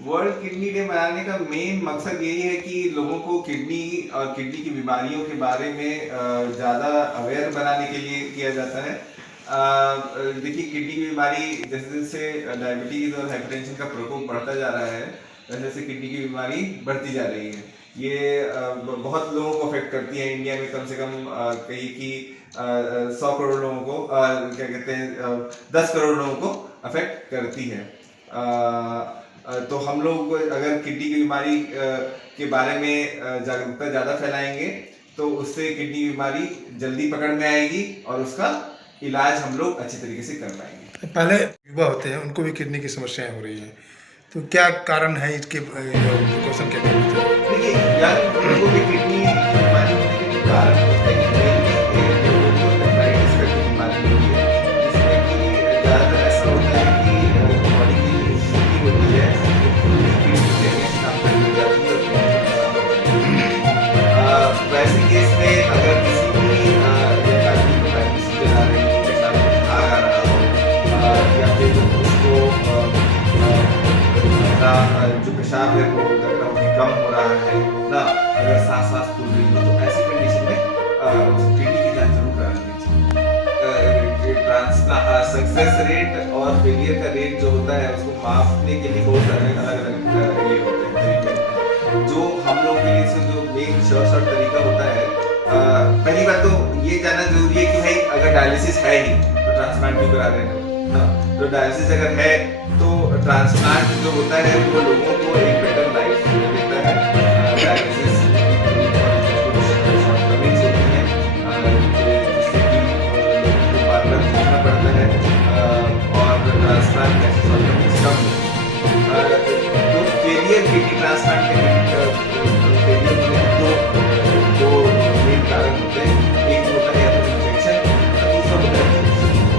World kidney day मनाने का main मकसद यही है कि लोगों को किडनी और किडनी की बीमारियों के बारे में ज़्यादा अवेयर बनाने के लिए किया जाता है। देखिए, किडनी की बीमारी जैसे जैसे डायबिटीज़ और हाइपरटेंशन का प्रकोप बढ़ता जा रहा है, वैसे वैसे किडनी की बीमारी बढ़ती जा रही है। ये बहुत लोगों को अफेक्ट करती है। इंडिया में कम से कम कहीं कि 100 करोड़ लोगों को क्या कहते हैं 10 करोड़ लोगों को अफेक्ट करती है। तो हम लोग अगर किडनी की बीमारी के बारे में जागरूकता ज़्यादा फैलाएंगे तो उससे किडनी की बीमारी जल्दी पकड़ में आएगी और उसका इलाज हम लोग अच्छे तरीके से कर पाएंगे। पहले युवा होते हैं उनको भी किडनी की समस्याएं हो रही हैं, तो क्या कारण है इसके? क्वेश्चन क्या कहते हैं? देखिए, यंग लोगों को भी किडनी बीमारी होने के कारण होते हैं कि mainly लोगों को nephritis करके बीमारी होती है, जिसमें कि ज़्यादातर ऐसा होता है कि बॉडी की जो किडनी होती है वो किडनी के अगेंस्ट काम करने लग जाती है और किडनी खराब हो जाती है। वैसे केस में अगर किसी भी एक आदमी को डायबिटीज चला रही हो, पेशाब में बुखार आ रहा हो या फिर उसको जो पेशाब है वो कम हो रहा है ना, अगर सांस फूल रही हो, तो ऐसी कंडीशन में किडनी की जांच जरूर करानी चाहिए। सक्सेस रेट और फेलियर का रेट जो होता है उसको मापने के लिए बहुत सारे अलग अलग ये होते हैं, तरीके होते हैं। जो हम लोग के लिए से जो मेन शॉर्ट तरीका होता है, पहली बात तो ये जानना जरूरी है कि भाई अगर डायलिसिस है ही तो ट्रांसप्लांट भी करा रहे हैं ना। तो डायलिसिस अगर है तो ट्रांसप्लांट जो होता है वो लोगों को एक बेटर लाइफ देता है। डायलिसिस शॉर्टकमिंग्स होती हैं जिससे कि लोगों को बार-बार घूमना पड़ता है और ट्रांसप्लांट में ऐसे शॉर्टकमिंग्स कम होती हैं। तो फेलियर किडनी ट्रांसप्लांट के फेलियर में दो मेन कारण होते हैं। एक होता है इन्फेक्शन, दूसरा होता है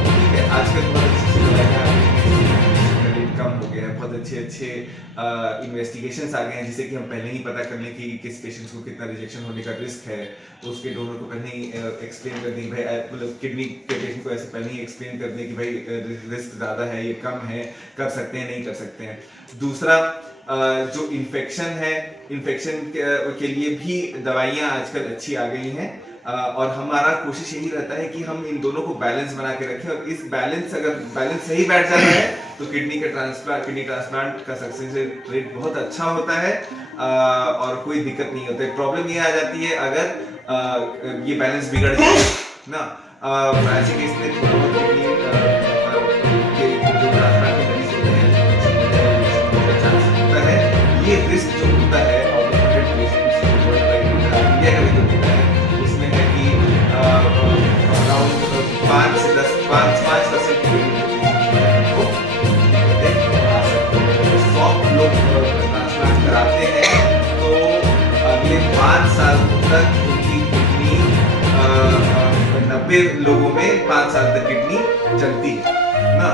ठीक है। आजकल बहुत अच्छी दवाइयाँ कम हो गया है, बहुत अच्छे इन्वेस्टिगेशंस आ गए हैं जिससे कि हम पहले ही पता कर लें कि किस पेशेंट्स को कितना रिजेक्शन होने का रिस्क है, तो उसके डोनर को पहले ही एक्सप्लेन कर दें भाई, मतलब किडनी के पेशेंट को ऐसे पहले ही एक्सप्लेन कर दें कि भाई रिस्क ज़्यादा है, ये कम है, कर सकते हैं नहीं कर सकते हैं। दूसरा जो इन्फेक्शन है, इन्फेक्शन के लिए भी दवाइयाँ आजकल अच्छी आ गई हैं और हमारा कोशिश यही रहता है कि हम इन दोनों को बैलेंस बना के रखें और इस अगर बैलेंस सही बैठ जाता है तो किडनी ट्रांसप्लांट का सक्सेस रेट बहुत अच्छा होता है और कोई दिक्कत नहीं होती। प्रॉब्लम ये आ जाती है अगर ये बैलेंस बिगड़ जाए ना, ऐसे केस में थोड़ा बहुत किडनी के जो ट्रांसप्लांट के मरीज होते हैं का चांस होता है। ये रिस्क जो होता है और 100 पेशेंट्स इंडिया का भी जो डेटा है उसमें है कि अराउंड 5 से 5% को लोग ट्रांसप्लांट कराते हैं तो अगले 5 साल तक उनकी किडनी 90 लोगों में 5 साल तक किडनी चलती है ना।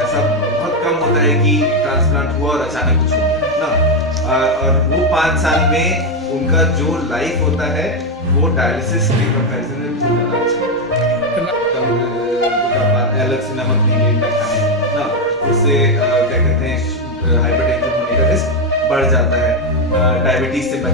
ऐसा बहुत कम होता है कि ट्रांसप्लांट हुआ और अचानक कुछ हो गया ना। और वो 5 साल में उनका जो लाइफ होता है वो डायलिसिस के कंपैरिजन में बहुत ज़्यादा अच्छा होता है। अलग से नमक नहीं लेना खाने ना, उससे क्या कहते हैं हाइपरटेंशन होने का रिस्क बढ़ जाता है, डायबिटीज से बचना